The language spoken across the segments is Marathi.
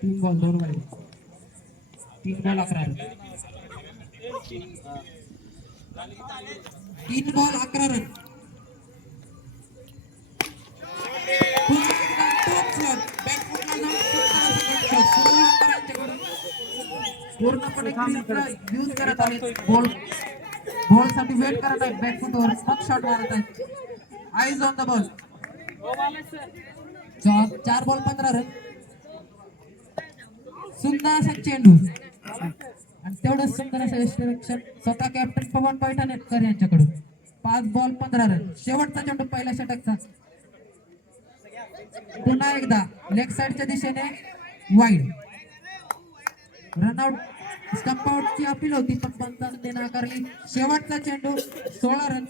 3 ball 2 wide. 3 ball 11 run. 3 ball 11 run. पूर्णपणे यूज करत आहेत. बॉल साठी वेट करत आहेत. बॅकफुटवर मग शॉट मारत आहेत. Eyes on the ball. 4 ball 15 run. सुंदर असा चेंडू आणि तेवढंच सुंदर असं डिस्ट्रक्शन स्वतः कॅप्टन पवन पैठणकर यांच्याकडून. 5 बॉल 15 रन. शेवटचा चेंडू पहिल्या षटकचा. पुन्हा एकदा लेग साइडच्या दिशेने वाईड. रनआउट स्टंप आउटची अपील होती पण पंचांनी नाकारली. शेवटचा चेंडू 16 रन.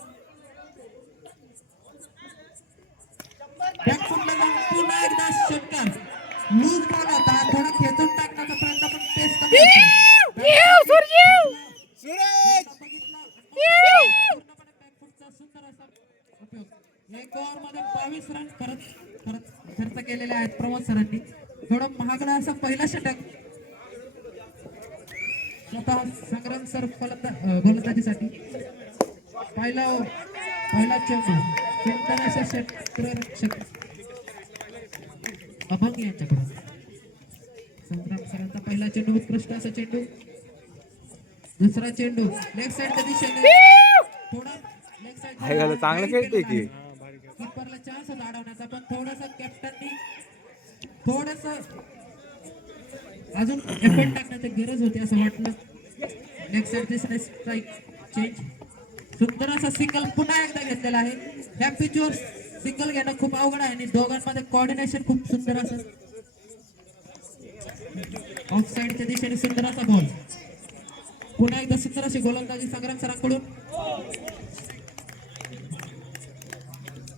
बॅकफुटला जाऊन पुन्हा एकदा षटकार. लूज बॉल होता. थोडा खेचून टाकण्याचा प्रयत्न पण पेस कमी होता. पूर्णपणे बॅकफुटचा सुंदर असा उपयोग. 1 ओव्हरमध्ये 22 रन खर्च केलेले आहेत प्रमोद सरांनी. थोडं महागडा असा पहिला षटक. स्वतः संग्राम सर गोलंदाजीसाठी. पहिला चेंडू सुंदर अशा क्षेत्ररक्षक अभंग यांच्याकडून. संग्राम सरांचा पहिला चेंडू उत्कृष्ट असा चेंडू. दुसरा चेंडू लेग साइडच्या दिशेने. थोडा लेग साइड चांगलं खेळते की. कीपरला चान्स होता अडवण्याचा पण थोडंसं कॅप्टननी थोडंसं अजून एफर्ट टाकण्याची गरज होती असं वाटलं. लेग साइड दिसणे स्ट्राईक चेंज. सुंदर असा सिंगल पुन्हा एकदा घेतलेला आहे. ह्या पिचवर सिंगल घेणं खूप अवघड आहे आणि दोघांमध्ये कोऑर्डिनेशन खूप सुंदर असं. ऑफ साइडच्या दिशेने सुंदर असा बॉल. पुन्हा एकदा सुंदर अशी गोलंदाजी संग्राम सरांकडून.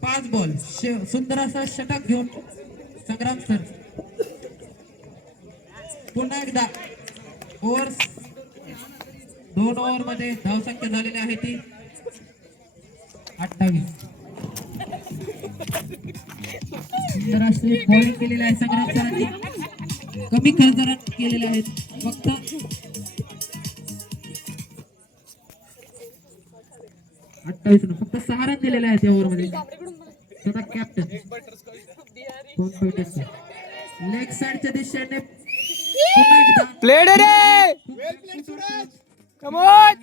5 बॉल सुंदर असा षटक घेऊन संग्राम सर. पुन्हा एकदा 2 ओव्हरमध्ये धावसंख्या झालेली आहे ती 28. सुंदर अशी बॉलिंग केलेली आहे संग्राम सरांनी. कमी खर्च रन केलेले आहेत. फक्त 28 रन. फक्त 6 रन दिलेले आहेत या ओव्हरमध्ये. स्वतः कॅप्टन लेग साइडच्या दिशेने पुन्हा एकदा played ray. Come on boy.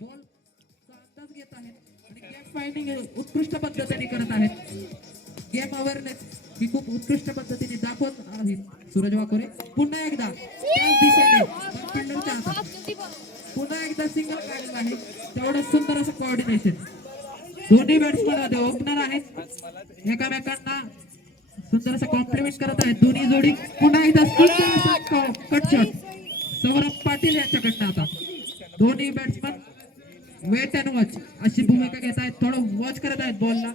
अंदाज घेत आहेत आणि गेम फाइंडिंग उत्कृष्ट पद्धतीने करत आहेत. गेम अवेअरनेस ही खूप उत्कृष्ट पद्धतीने दाखवत आहेत सूरज वाकोरे. पुन्हा एकदा त्याच दिशेने फिल्डरच्या हातात. पुन्हा एकदा सिंगल काढलेला आहे. तेवढं सुंदर असं कोऑर्डिनेशन. दोन्ही बॅट्समन मध्ये ओपनर आहेत. एकमेकांना सुंदर असं कॉम्प्लिमेंट करत आहेत दोन्ही जोडी. पुन्हा एकदा सुंदर असा कट शॉट सौरभ पाटील यांच्याकडनं. आता दोन्ही बॅट्समन वेट अँड वॉच अशी भूमिका घेत आहेत. थोडं वॉच करत आहेत बॉलला.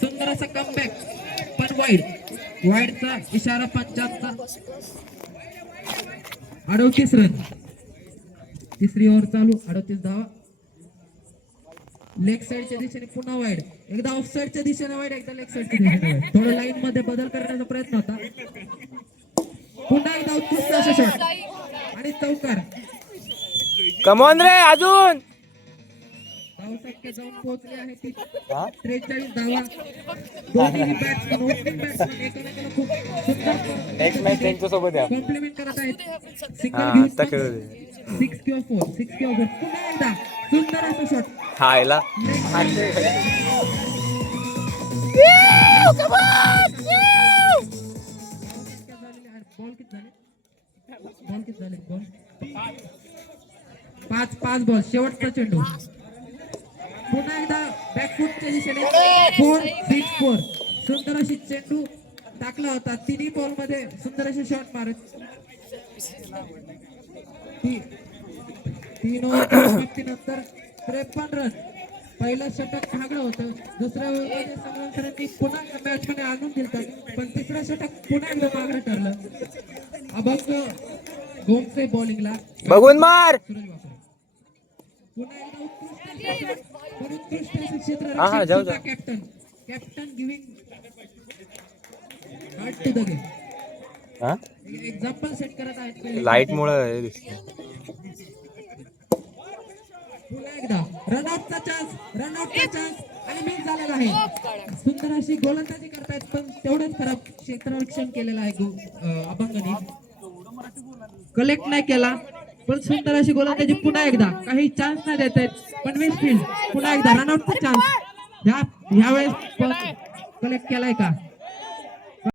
सुंदर असा कमबॅक पण वाईडचा इशारा पंचांचा. 38 रन. तिसरी ओव्हर चालू. 38 धावा. लेग साइडच्या दिशेने पुन्हा वाईड. एकदा ऑफ साइडच्या दिशेने वाईड. एकदा लेग साइडच्या दिशेने वाईड. थोडं लाईन मध्ये बदल करण्याचा प्रयत्न होता. पुन्हा एकदा उत्कृष्ट असा शॉट आणि चौकार. कम ऑन रे अजून. धावसंख्या जाऊन पोहोचली आहे ती 43 धावा. दोन्ही बॅट्समन ओपनिंग बॅट्समन एकमेकांना खूप सुंदर नेक्स्ट मॅच त्यांच्यासोबत आहे. कॉम्प्लिमेंट करत आहेत. सिंगल घेऊन 6 किंवा 4 पुन्हा एकदा सुंदर असा शॉट. हायला पाच बॉल शेवटचा चेंडू. पुन्हा एकदा बॅकफुटच्या दिशेने 4-6-4 सुंदर अशी चेंडू टाकला होता. तिन्ही बॉल मध्ये सुंदर असे शॉट मारत. 3 ओव्हर नंतर 53 रन. पहिलं षटक महागडं होतं. दुसऱ्या ओव्हरमध्ये संग्राम सरांनी पुन्हा मॅच मध्ये आणून दिलं पण तिसरं षटक पुन्हा एकदा महागडं ठरलं. अभंग गोमसे बॉलिंगला बघून मार. पुन्हा एकदा उत्कृष्ट पण उत्कृष्ट असं क्षेत्र हा, हा, जाऊ, रक्षक captain captain giving heart to the game. हा एक्झाम्पल सेट करत आहेत पहिले. लाईट मुळे दिसत. पुन्हा एकदा रनआउटचा चान्स आणि मिस झालेला आहे. सुंदर अशी गोलंदाजी करतायत पण तेवढंच खराब क्षेत्ररक्षण केलेलं आहे अभंगने. कलेक्ट नाही केला पण सुंदर अशी गोलंदाजी पुन्हा एकदा. काही चान्स नाही देत आहेत पण मिस फील्ड. पुन्हा एकदा रनआउटचा चान्स ह्या वेळेस पण कलेक्ट केलाय का?